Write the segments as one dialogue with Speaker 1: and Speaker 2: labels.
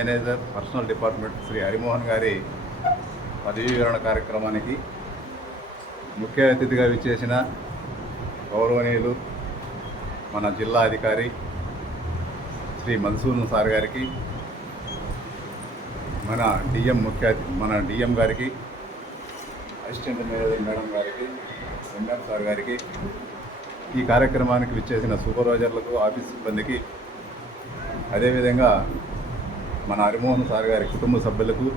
Speaker 1: Manager personal department Shri Harimohan గారి పదవీ వివరణ కార్యక్రమానికి ముఖ్య అతిథిగా విచ్చేసిన గౌరవనీయులు మన జిల్లా అధికారి శ్రీ మన్సూన్ సార్ గారికి మన డిఎం ముఖ్య అతి- మన డిఎం గారికి అసిస్టెంట్ మేనేజర్ మేడం గారికి ఎంఎం సార్ గారికి ఈ కార్యక్రమానికి విచ్చేసిన సూపర్వైజర్లకు ఆఫీస్ సిబ్బందికి అదేవిధంగా మన హరిమోహన్ సార్ గారి కుటుంబ సభ్యులకు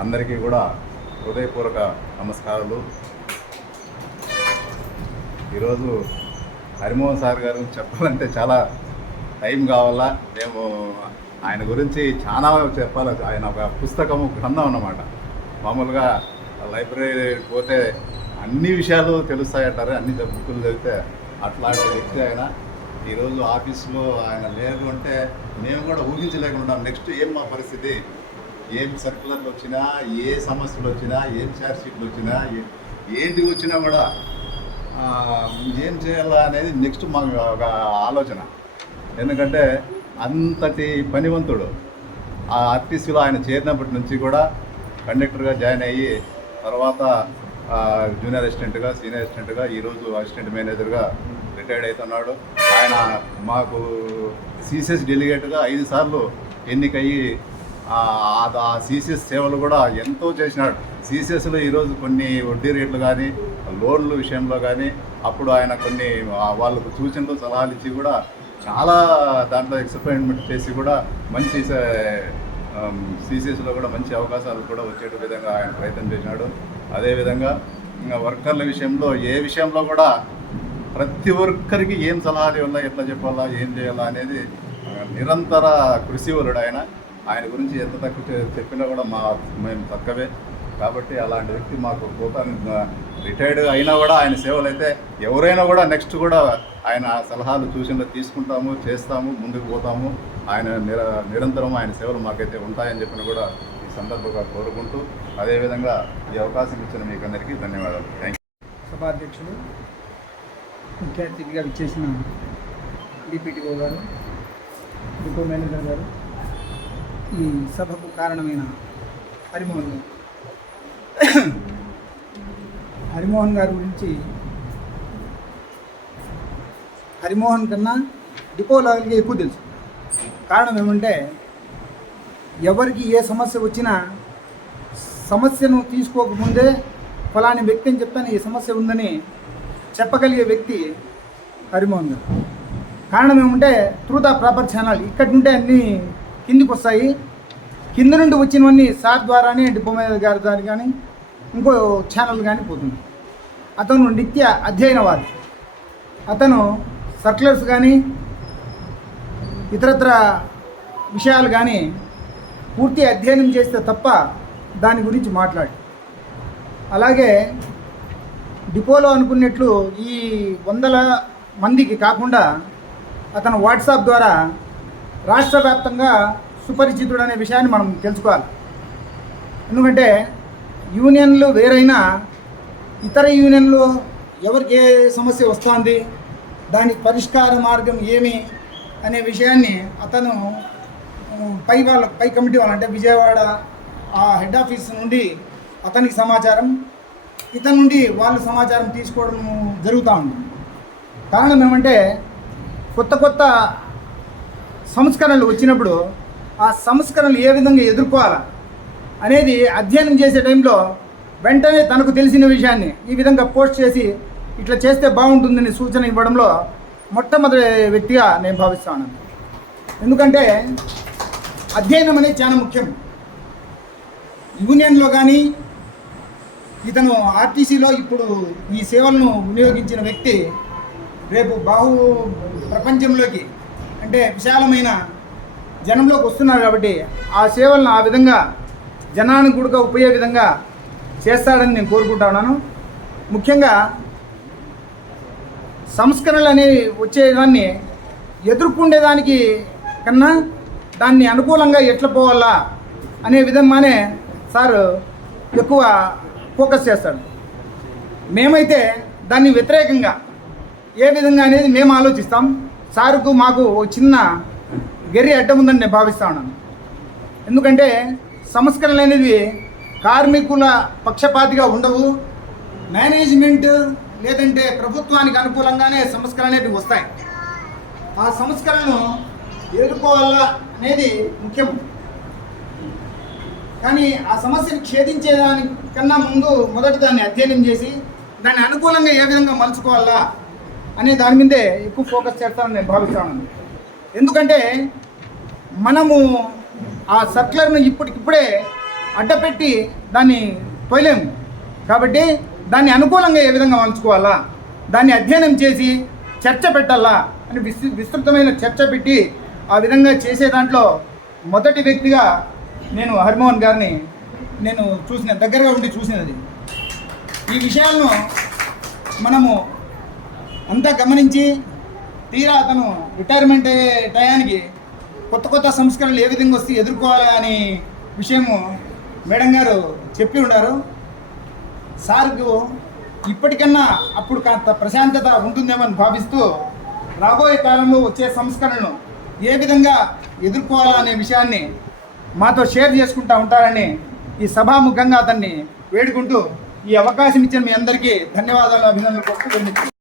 Speaker 1: అందరికీ కూడా హృదయపూర్వక నమస్కారాలు. ఈరోజు హరిమోహన్ సార్ గారు చెప్పాలంటే చాలా టైం కావాలా? మేము ఆయన గురించి చాలా చెప్పాలి. ఆయన ఒక పుస్తకము గ్రంథం అన్నమాట. మామూలుగా లైబ్రరీ పోతే అన్ని విషయాలు తెలుస్తాయంటారు. అన్ని బుక్కులు చదివితే అట్లాంటి వ్యక్తి ఆయన. ఈరోజు ఆఫీస్లో ఆయన లేరు అంటే మేము కూడా ఊహించలేకుండా నెక్స్ట్ ఏం మా పరిస్థితి? ఏం సర్కులర్లు వచ్చినా ఏ సమస్యలు వచ్చినా ఏం చార్జ్ షీట్లు వచ్చినా ఏ- ఏంటి వచ్చినా కూడా ఏం చేయాలా అనేది నెక్స్ట్ మాకు ఒక ఆలోచన. ఎందుకంటే అంతటి పనివంతుడు ఆ ఆర్టీసీలో ఆయన చేరినప్పటి నుంచి కూడా కండక్టర్గా జాయిన్ అయ్యి తర్వాత జూనియర్ అసిస్టెంట్గా సీనియర్ అసిస్టెంట్గా ఈరోజు అసిస్టెంట్ మేనేజర్గా రిటైర్డ్ అవుతున్నాడు. ఆయన మాకు సీసీఎస్ డెలిగేట్గా ఐదు సార్లు ఎన్నికయ్యి ఆ సీసీఎస్ సేవలు కూడా ఎంతో చేసినాడు. సీసీఎస్లో ఈరోజు కొన్ని వడ్డీ రేట్లు కానీ లోన్ల విషయంలో కానీ అప్పుడు ఆయన కొన్ని వాళ్ళకు సూచనలు సలహాలు ఇచ్చి కూడా చాలా దాంట్లో ఎక్స్పెరిమెంట్ చేసి కూడా మంచి సీసీఎస్లో కూడా మంచి అవకాశాలు కూడా వచ్చే విధంగా ఆయన ప్రయత్నం చేసినాడు. అదేవిధంగా ఇంకా వర్కర్ల విషయంలో ఏ విషయంలో కూడా ప్రతి ఒక్కరికి ఏం సలహాలు ఇవ్వాలా ఎట్లా చెప్పాలా ఏం చేయాలా అనేది నిరంతర కృషివరుడు ఆయన. ఆయన గురించి ఎంత తక్కువ చెప్పినా కూడా మా మేము తక్కువే. కాబట్టి అలాంటి వ్యక్తి మాకు పోతాను రిటైర్డ్ అయినా కూడా ఆయన సేవలు అయితే ఎవరైనా కూడా నెక్స్ట్ కూడా ఆయన సలహాలు చూసిన తీసుకుంటాము చేస్తాము ముందుకు పోతాము. ఆయన నిర నిరంతరం ఆయన సేవలు మాకైతే ఉంటాయని చెప్పిన కూడా ఈ సందర్భంగా కోరుకుంటూ అదేవిధంగా ఈ అవకాశం ఇచ్చిన మీకు అందరికీ ధన్యవాదాలు. థ్యాంక్ యూ
Speaker 2: సభాధ్యక్షులు ముఖ్య అతిథిగా విచ్చేసిన డిపిటిఓ గారు డిపో మేనేజర్ గారు ఈ సభకు కారణమైన హరిమోహన్ గారు. హరిమోహన్ గారి గురించి హరిమోహన్ కన్నా డిపో వాళ్ళకి ఎక్కువ తెలుసు. కారణం ఏమంటే ఎవరికి ఏ సమస్య వచ్చినా సమస్యను తీసుకోకముందే ఫలాని వ్యక్తి అని చెప్తాను ఈ సమస్య ఉందని చెప్పగలిగే వ్యక్తి హరిమోహన్ గారు. కారణం ఏమంటే త్రూ ద ప్రాపర్ ఛానల్. ఇక్కడి నుండే అన్నీ కిందికి వస్తాయి. కింద నుండి వచ్చినవన్నీ సార్ ద్వారానే డిపో గారి ద్వారా కానీ ఇంకో ఛానల్ కానీ పోతుంది. అతను నిత్య అధ్యయనవాది. అతను సర్క్యులర్స్ కానీ ఇతరత్ర విషయాలు కానీ పూర్తి అధ్యయనం చేస్తే తప్ప దాని గురించి మాట్లాడి. అలాగే డిపోలో అనుకున్నట్లు ఈ వందల మందికి కాకుండా అతను వాట్సాప్ ద్వారా రాష్ట్ర వ్యాప్తంగా సుపరిచితుడు అనే విషయాన్ని మనం తెలుసుకోవాలి. ఎందుకంటే యూనియన్లు వేరైనా ఇతర యూనియన్లు ఎవరికి ఏ సమస్య వస్తుంది దానికి పరిష్కార మార్గం ఏమి అనే విషయాన్ని అతను పై వాళ్ళ పై కమిటీ వాళ్ళు అంటే విజయవాడ ఆ హెడ్ ఆఫీస్ నుండి అతనికి సమాచారం ఇతని నుండి వాళ్ళు సమాచారం తీసుకోవడం జరుగుతూ ఉంటుంది కారణం ఏమంటే కొత్త కొత్త సంస్కరణలు వచ్చినప్పుడు ఆ సంస్కరణలు ఏ విధంగా ఎదుర్కోవాలా అనేది అధ్యయనం చేసే టైంలో వెంటనే తనకు తెలిసిన విషయాన్ని ఈ విధంగా పోస్ట్ చేసి ఇట్లా చేస్తే బాగుంటుందని సూచన ఇవ్వడంలో మొట్టమొదటి వ్యక్తిగా నేను భావిస్తాను ఎందుకంటే అధ్యయనం అనేది చాలా ముఖ్యం. యూనియన్లో కానీ ఇతను ఆర్టీసీలో ఇప్పుడు ఈ సేవలను వినియోగించిన వ్యక్తి రేపు బాహు ప్రపంచంలోకి అంటే విశాలమైన జనంలోకి వస్తున్నారు కాబట్టి ఆ సేవలను ఆ విధంగా జనానికి కూడా ఉపయోగ విధంగా చేస్తాడని నేను కోరుకుంటా ఉన్నాను. ముఖ్యంగా సంస్కరణలు అనేవి వచ్చేదాన్ని ఎదుర్కొండేదానికి కన్నా దాన్ని అనుకూలంగా ఎట్లా పోవాలా అనే విధంగానే సార్ ఎక్కువ ఫోకస్ చేస్తాడు. మేమైతే దాన్ని వ్యతిరేకంగా ఏ విధంగా అనేది మేము ఆలోచిస్తాం. సార్కు మాకు చిన్న గెర్రి అడ్డం ఉందని నేను భావిస్తా ఉన్నాను. ఎందుకంటే సంస్కరణలు అనేది కార్మికుల పక్షపాతిగా ఉండవు. మేనేజ్మెంట్ లేదంటే ప్రభుత్వానికి అనుకూలంగానే సంస్కరణ అనేవి వస్తాయి. ఆ సంస్కరణను ఎదుర్కోవాలా అనేది ముఖ్యం. కానీ ఆ సమస్యను ఛేదించేదానికన్నా ముందు మొదట దాన్ని అధ్యయనం చేసి దాన్ని అనుకూలంగా ఏ విధంగా మలుచుకోవాలా అనే దాని మీదే ఎక్కువ ఫోకస్ చేస్తానని నేను భావిస్తాను. ఎందుకంటే మనము ఆ సర్క్యులర్ను ఇప్పటికిప్పుడే అడ్డపెట్టి దాన్ని తోయలేము. కాబట్టి దాన్ని అనుకూలంగా ఏ విధంగా మలుచుకోవాలా దాన్ని అధ్యయనం చేసి చర్చ పెట్టాలా అని విస్తృ విస్తృతమైన చర్చ పెట్టి ఆ విధంగా చేసే దాంట్లో మొదటి వ్యక్తిగా నేను హరిమోహన్ గారిని నేను చూసిన దగ్గరగా ఉండి చూసినది. ఈ విషయాలను మనము అంతా గమనించి తీరా అతను రిటైర్మెంట్ అయ్యే టయానికి కొత్త కొత్త సంస్కరణలు ఏ విధంగా వస్తే ఎదుర్కోవాలి అని విషయము మేడం గారు చెప్పి ఉన్నారు సార్కు ఇప్పటికన్నా అప్పుడు కాస్త ప్రశాంతత ఉంటుందేమని భావిస్తూ రాబోయే కాలంలో వచ్చే సంస్కరణను ఏ విధంగా ఎదుర్కోవాలనే విషయాన్ని మాతో షేర్ చేసుకుంటూ ఉంటారని ఈ సభాముఖంగా అతన్ని వేడుకుంటూ ఈ అవకాశం ఇచ్చిన మీ అందరికీ ధన్యవాదాలు అభినందనలు కోరుతూ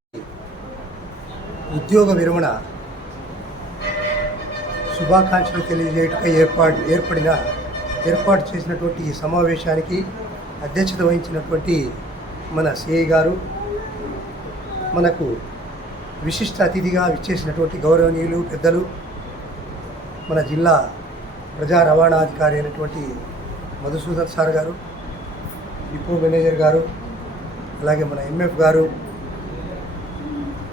Speaker 3: ఉద్యోగ విరమణ శుభాకాంక్షలు తెలియజేయటకై ఏర్పాటు ఏర్పడిన ఏర్పాటు చేసినటువంటి ఈ సమావేశానికి అధ్యక్షత వహించినటువంటి మన సిఐ గారు మనకు విశిష్ట అతిథిగా విచ్చేసినటువంటి గౌరవనీయులు పెద్దలు మన జిల్లా ప్రజా రవాణా అధికారి అయినటువంటి మధుసూదన్ సార్ గారు డిపో మేనేజర్ గారు అలాగే మన ఎంఎఫ్ గారు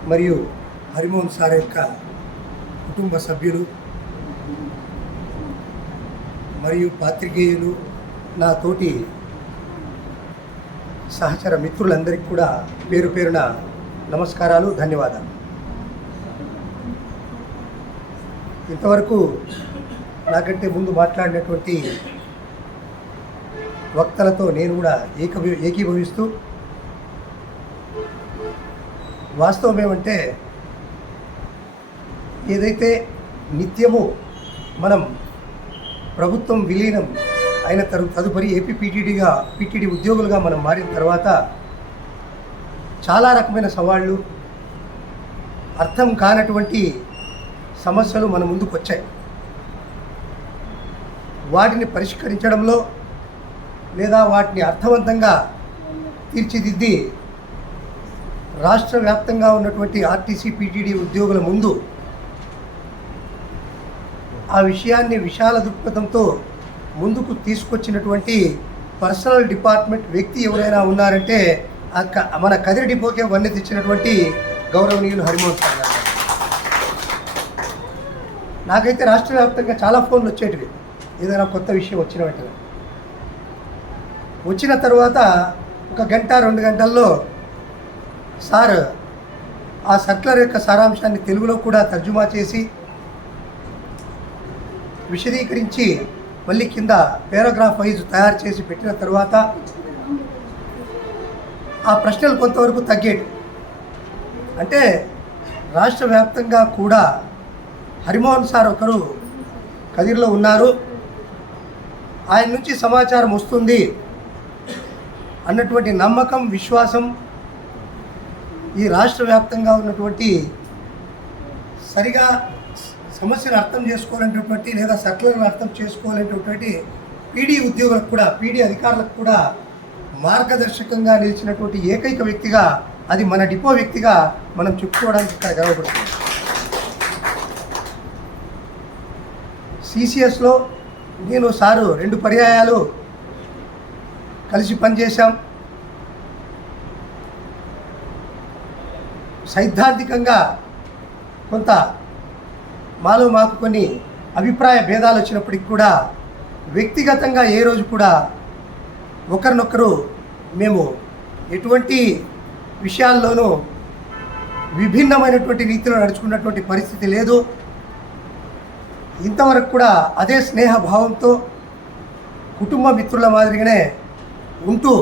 Speaker 3: మరియు హరిమోహన్ సార్ యొక్క కుటుంబ సభ్యులు మరియు పాత్రికేయులు నా తోటి సహచర మిత్రులందరికీ కూడా పేరు పేరున నమస్కారాలు ధన్యవాదాలు. ఇంతవరకు నాకంటే ముందు మాట్లాడినటువంటి వక్తలతో నేను కూడా ఏకభి ఏకీభవిస్తూ వాస్తవం ఏమంటే ఏదైతే నిత్యము మనం ప్రభుత్వం విలీనం అయిన తరు తదుపరి ఏపీ పీటీడీగా పీటీడీ ఉద్యోగులుగా మనం మారిన తర్వాత చాలా రకమైన సవాళ్ళు అర్థం కానటువంటి సమస్యలు మన ముందుకు వచ్చాయి వాటిని పరిష్కరించడంలో లేదా వాటిని అర్థవంతంగా తీర్చిదిద్ది రాష్ట్ర వ్యాప్తంగా ఉన్నటువంటి ఆర్టీసీ పీటీడీ ఉద్యోగుల ముందు ఆ విషయాన్ని విశాల దృక్పథంతో ముందుకు తీసుకొచ్చినటువంటి పర్సనల్ డిపార్ట్మెంట్ వ్యక్తి ఎవరైనా ఉన్నారంటే ఆ క- మన కదిరి డిపోకే వన్నె తెచ్చినటువంటి గౌరవనీయులు హరిమోహన్ సార్ గారు. నాకైతే రాష్ట్ర వ్యాప్తంగా చాలా ఫోన్లు వచ్చేటివి. ఏదైనా కొత్త విషయం వచ్చిన వెంటనే. వచ్చిన తర్వాత ఒక గంట రెండు గంటల్లో సార్ ఆ సర్క్యులర్ యొక్క సారాంశాన్ని తెలుగులో కూడా తర్జుమా చేసి విశదీకరించి మళ్ళీ కింద పేరాగ్రాఫ్ వైజ్ తయారు చేసి పెట్టిన తర్వాత ఆ ప్రశ్నలు కొంతవరకు తగ్గేటి అంటే రాష్ట్ర వ్యాప్తంగా కూడా హరిమోహన్ సార్ ఒకరు కదిరిలో ఉన్నారు. ఆయన నుంచి సమాచారం వస్తుంది అన్నటువంటి నమ్మకం విశ్వాసం ఈ రాష్ట్ర వ్యాప్తంగా ఉన్నటువంటి సరిగా సమస్యను అర్థం చేసుకోవాలనేటువంటి లేదా సర్కులను అర్థం చేసుకోవాలనేటటువంటి పీడీ ఉద్యోగులకు కూడా పీడీ అధికారులకు కూడా మార్గదర్శకంగా నిలిచినటువంటి ఏకైక వ్యక్తిగా అది మన డిపో వ్యక్తిగా మనం చెప్పుకోవడానికి ఇక్కడ గర్వపడుతుంది సిసిఎస్లో నేను సారు రెండు పర్యాయాలు కలిసి పనిచేశాం. సైద్ధాంతికంగా కొంత మాలో మాకు కొన్ని అభిప్రాయ భేదాలు వచ్చినప్పటికి కూడా వ్యక్తిగతంగా ఏ రోజు కూడా ఒకరినొకరు మేము ఎటువంటి విషయాల్లోనూ విభిన్నమైనటువంటి రీతిలో నడుచుకున్నటువంటి పరిస్థితి లేదు. ఇంతవరకు కూడా అదే స్నేహ భావంతో కుటుంబ మిత్రుల మాదిరిగానే ఉంటూ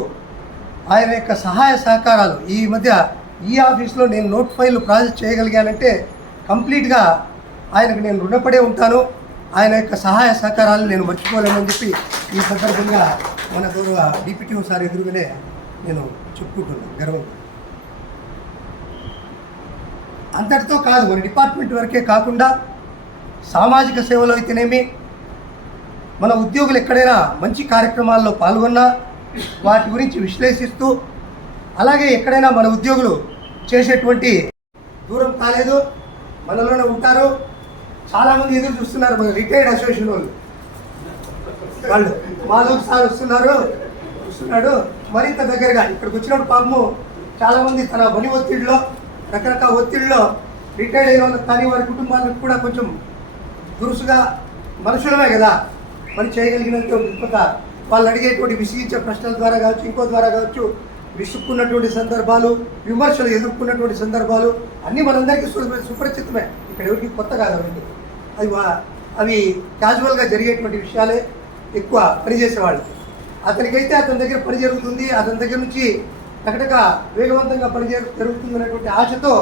Speaker 3: ఆయన యొక్క సహాయ సహకారాలు ఈ మధ్య ఈ ఆఫీస్లో నేను నోట్ ఫైల్ ప్రాసెస్ చేయగలిగానంటే కంప్లీట్గా ఆయనకు నేను రుణపడే ఉంటాను. ఆయన యొక్క సహాయ సహకారాలు నేను మర్చిపోలేనని చెప్పి ఈ సందర్భంగా మన గౌరవ డిప్యూటీ సార్ ఎదురుగానే నేను చెప్పుకుంటున్నాను. గర్వంగా. అంతటితో కాదు మన డిపార్ట్మెంట్ వరకే కాకుండా సామాజిక సేవలో అయితేనేమి మన ఉద్యోగులు ఎక్కడైనా మంచి కార్యక్రమాల్లో పాల్గొన్నా వాటి గురించి విశ్లేషిస్తూ అలాగే ఎక్కడైనా మన ఉద్యోగులు చేసేటువంటి దూరం కాలేదు మనలోనే ఉంటారు. చాలామంది ఎదురు చూస్తున్నారు మన రిటైర్డ్ అసోసియేషన్ వాళ్ళు. వాళ్ళు మాధవ్ సార్ వస్తున్నారు వస్తున్నాడు. మరింత దగ్గరగా ఇక్కడికి వచ్చినప్పుడు పాపము చాలామంది తన పని ఒత్తిడిలో రకరకాల ఒత్తిడిలో రిటైర్డ్ అయిన వాళ్ళకి కానీ వారి కుటుంబాలకు కూడా కొంచెం దురుసుగా మనుషులమే కదా పని చేయగలిగినంత గొప్పత. వాళ్ళు అడిగేటువంటి విసిగించే ప్రశ్నల ద్వారా కావచ్చు ఇంకో ద్వారా కావచ్చు విసుక్కున్నటువంటి సందర్భాలు విమర్శలు ఎదుర్కొన్నటువంటి సందర్భాలు అన్నీ మనందరికీ సుపరిచితమే. ఇక్కడ ఎవరికి కొత్త కాదు అవన్నీ అవి వా- అవి క్యాజువల్గా జరిగేటువంటి విషయాలే ఎక్కువ పనిచేసేవాళ్ళు. అతనికైతే అతని దగ్గర పని జరుగుతుంది అతని దగ్గర నుంచి టకటక వేగవంతంగా పని జరుగుతుందనేటువంటి ఆశతో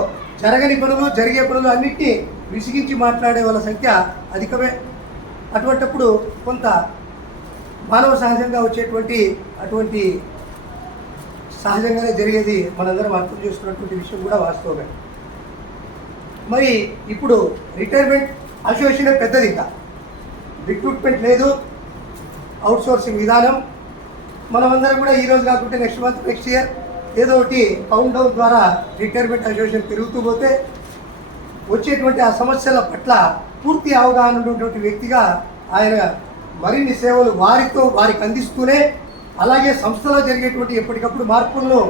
Speaker 3: జరగని పనులు జరిగే పనులు అన్నింటినీ విసిగించి మాట్లాడే వాళ్ళ సంఖ్య అధికమే. అటువంటప్పుడు కొంత మానవ సహజంగా వచ్చేటువంటి అటువంటి సహజంగానే జరిగేది మనందరం అర్థం చేసుకున్నటువంటి విషయం కూడా వాస్తవమే. మరి ఇప్పుడు రిటైర్మెంట్ అసోసియేషన్ పెద్దది ఇంకా. రిక్రూట్మెంట్ లేదు అవుట్సోర్సింగ్ విధానం. మనమందరం కూడా ఈరోజు రోజు కాకుంటే నెక్స్ట్ మంత్ నెక్స్ట్ ఇయర్ ఏదో ఒకటి కౌంట్ డౌన్ ద్వారా రిటైర్మెంట్ అసోసియేషన్ పెరుగుతూ పోతే వచ్చేటువంటి ఆ సమస్యల పట్ల పూర్తి అవగాహన ఉన్నటువంటి వ్యక్తిగా ఆయన మరిన్ని సేవలు వారితో వారికి అందిస్తూనే అలాగే సంస్థలో జరిగేటువంటి ఎప్పటికప్పుడు మార్పులను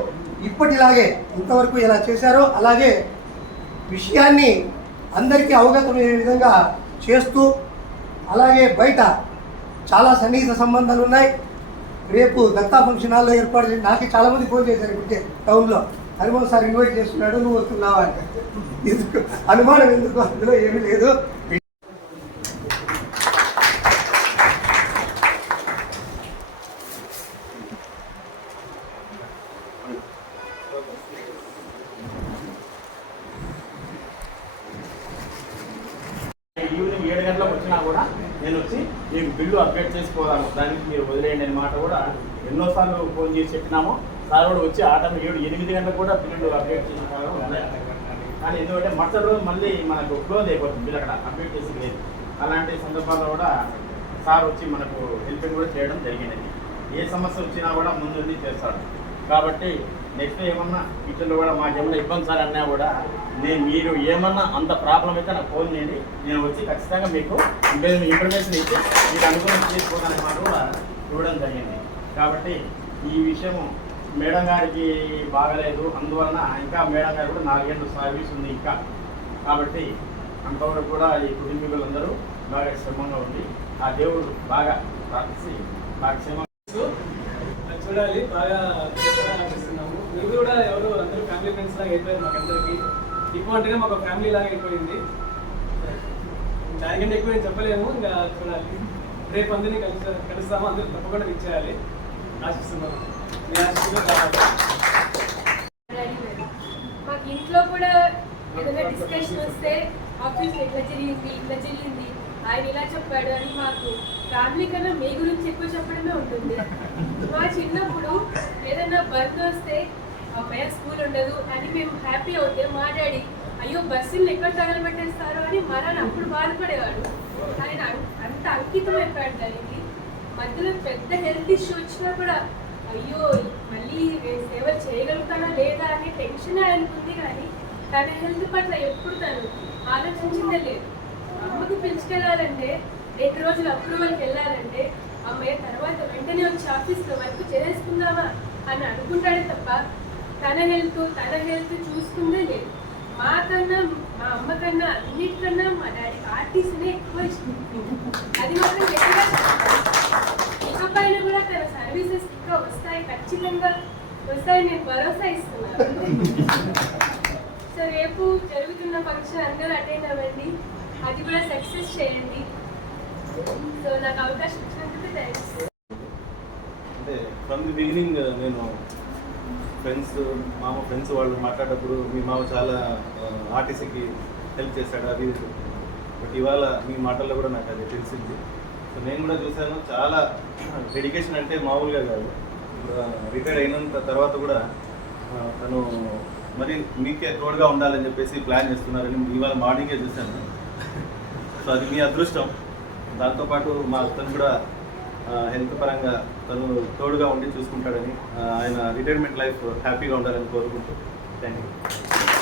Speaker 3: ఇప్పటిలాగే ఇంతవరకు ఎలా చేశారో అలాగే విషయాన్ని అందరికీ అవగతమయ్యే విధంగా చేస్తూ అలాగే బయట చాలా సన్నిహిత సంబంధాలు ఉన్నాయి. రేపు దత్తా ఫంక్షన్ హాల్లో ఏర్పాటు చేసి నాకు చాలా మంది ఫోన్ చేశారు ఇప్పటికే టౌన్లో. హనుమాన్ సార్ ఇన్వైట్ చేస్తున్నాడు నువ్వు వస్తున్నావా అంటే. ఎందుకు? అనుమానం ఎందుకు? అందులో ఏమీ లేదు
Speaker 4: ఈవినింగ్ ఏడు గంటలకు వచ్చినా కూడా నేను వచ్చి మీకు బిల్లు అప్డేట్ చేసుకోదాము దానికి మీరు వదిలేయండి అనే మాట కూడా సార్లు ఫోన్ చేసి చెప్పినాము. సార్ కూడా వచ్చి ఆ టైం ఏడు ఎనిమిది గంటలకు కూడా పిల్లలు అప్డేట్ చేసిన ఉన్నాయి కానీ ఎందుకంటే మరుసటి రోజు మళ్ళీ మనకు క్లోజ్ అయిపోతుంది బిల్ అక్కడ అప్డేట్ చేసి లేదు. అలాంటి సందర్భాల్లో కూడా సార్ వచ్చి మనకు హెల్పింగ్ కూడా చేయడం జరిగినది. ఏ సమస్య వచ్చినా కూడా ముందుండి చేస్తాడు. కాబట్టి నెక్స్ట్ ఏమన్నా ఫ్యూచర్లో కూడా మాకు ఏమైనా ఇబ్బంది సార్ అన్నా కూడా నేను మీరు ఏమన్నా అంత ప్రాబ్లం అయితే నాకు ఫోన్ చేయండి. నేను వచ్చి ఖచ్చితంగా మీకు ఇన్ఫర్మేషన్ ఇచ్చి మీకు అనుకూలం చేసుకోవాలనే మాట కూడా చూడడం జరిగింది. కాబట్టి ఈ విషయం మేడం గారికి బాగలేదు. అందువలన ఇంకా మేడం గారు కూడా నాలుగేళ్ళు సర్వీస్ ఉంది ఇంకా. కాబట్టి అంతవరకు కూడా ఈ కుటుంబీకులందరూ బాగా క్షేమంగా ఉంది ఆ దేవుడు బాగా ప్రార్థించి బాగా
Speaker 5: క్షేమ. చూడాలి. బాగా చేస్తారని మీరు కూడా ఎవరు అందరూ ఫ్యామిలీ ఫ్రెండ్స్ లాగా అయిపోయారు మాకందరికి ఎక్కువ అంటేనే మాకు ఫ్యామిలీ లాగా అయిపోయింది. దానికంటే ఎక్కువ నేను చెప్పలేము. ఇంకా చూడాలి. రేపు అందరినీ కలిసి కలుస్తాము. అందరూ తప్పకుండా ఇచ్చేయాలి ఆశిస్తున్నాము
Speaker 6: మాకు ఇంట్లో కూడా ఏదైనా డిస్కషన్ వస్తే ఆఫీస్ ఇట్లా జరిగింది ఇట్లా జరిగింది ఆయన ఇలా చెప్పాడు అని మాకు ఫ్యామిలీ కన్నా మీ గురించి ఎక్కువ చెప్పడమే ఉంటుంది. మా చిన్నప్పుడు ఏదైనా బర్త్ వస్తే అమ్మాయి స్కూల్ ఉండదు అని మేము హ్యాపీ అవుతే మా డాడీ అయ్యో బస్సులు ఎక్కడ తగలబెట్టేస్తారో అని మరణ అప్పుడు బాధపడేవాడు. ఆయన అంత అంకితం అయిపోయాడు దానికి మధ్యలో పెద్ద హెల్త్ ఇష్యూ వచ్చినా కూడా అయ్యో మళ్ళీ సేవ చేయగలుగుతానా లేదా అనే టెన్షన్ ఆయనకుంది కానీ తన హెల్త్ పట్ల ఎప్పుడు తను ఆలోచించిందే లేదు. అమ్మకి పిలుచుకెళ్ళాలంటే రెండు రోజులు అప్రూవల్కి వెళ్ళాలంటే అమ్మాయి తర్వాత వెంటనే వచ్చి ఆఫీస్లో వర్క్ చేసేసుకుందామా అని అనుకుంటాడే తప్ప తన హెల్త్ తన హెల్త్ చూసుకుందే లేదు. మాకన్నా మా అమ్మ కన్నా అన్నిటికన్నా మా డాడీకి ఆర్టీసీనే ఎక్కువ ఇష్టం. అది మాత్రం అబ్బాయిలు కూడా తన సర్వీసెస్ ఇంకా వస్తాయి ఖచ్చితంగా వస్తాయి నేను భరోసా ఇస్తున్నాను సో రేపు జరుగుతున్న ఫంక్షన్ అందరూ అటెండ్ అవ్వండి. అది కూడా సక్సెస్ చేయండి. సో నాకు అవకాశం ఇచ్చినందుకు థ్యాంక్స్
Speaker 7: అంటే ఫ్రమ్ ది బిగినింగ్ నేను ఫ్రెండ్స్ మామ ఫ్రెండ్స్ వాళ్ళు మాట్లాడేటప్పుడు మీ మామ చాలా uh, ఆర్టీసీకి హెల్ప్ చేశాడు అది బట్ ఇవాళ మీ మాటల్లో కూడా నాకు అది తెలిసింది. సో నేను కూడా చూశాను. చాలా డెడికేషన్ అంటే మామూలుగా కాదు. రిటైర్ అయినంత తర్వాత కూడా తను మరి మీకే తోడుగా ఉండాలని చెప్పేసి ప్లాన్ చేస్తున్నారని ఇవాళ మార్నింగే చూశాను. సో అది మీ అదృష్టం. దాంతోపాటు మా అతను కూడా హెల్త్ పరంగా తను తోడుగా ఉండి చూసుకుంటాడని ఆయన రిటైర్మెంట్ లైఫ్ హ్యాపీగా ఉండాలని కోరుకుంటూ. Thank you